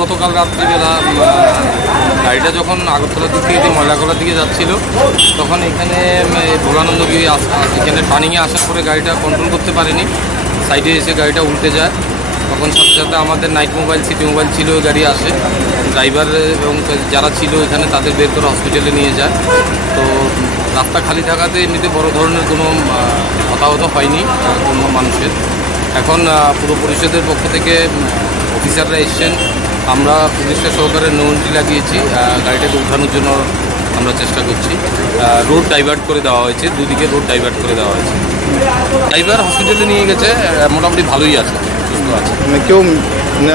গতকাল রাত্রিবেলা গাড়িটা যখন আগরতলার দিক থেকে ময়লাকলার দিকে যাচ্ছিল, তখন এখানে ভোলানন্দগিরি এখানে টার্নিংয়ে আসার পরে গাড়িটা কন্ট্রোল করতে পারেনি, সাইডে এসে গাড়িটা উল্টে যায়। তখন সাথে সাথে আমাদের নাইট মোবাইল, সিটি মোবাইল ছিল, গাড়ি আসে, ড্রাইভার এবং যারা ছিল এখানে তাদের বের করে হসপিটালে নিয়ে যায়। তো রাস্তা খালি থাকাতে এমনিতে বড় ধরনের কোনো হতাহত হয়নি কোনো মানুষের। এখন পুরো পরিষদের পক্ষ থেকে অফিসাররা এসছেন, আমরা পুলিশের সহকারে নো এন্ট্রি লাগিয়েছি, গাড়িটাকে উঠানোর জন্য আমরা চেষ্টা করছি। রোড ডাইভার্ট করে দেওয়া হয়েছে, দুদিকে রোড ডাইভার্ট করে দেওয়া হয়েছে। ড্রাইভার হসপিটালে নিয়ে গেছে, মোটামুটি ভালোই আছে, সুস্থ আছে। কেউ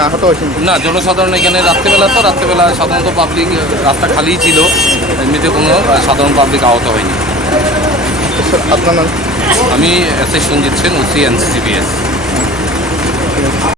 আহত হয়েছে না, জনসাধারণ এখানে রাত্রেবেলা সাধারণত পাবলিক রাস্তা খালিই ছিল, এমনিতে কোনো সাধারণ পাবলিক আহত হয়নি। আপনার নাম? আমি এসআই সঞ্জিত সেন, ওসি এনসিসিপিএস।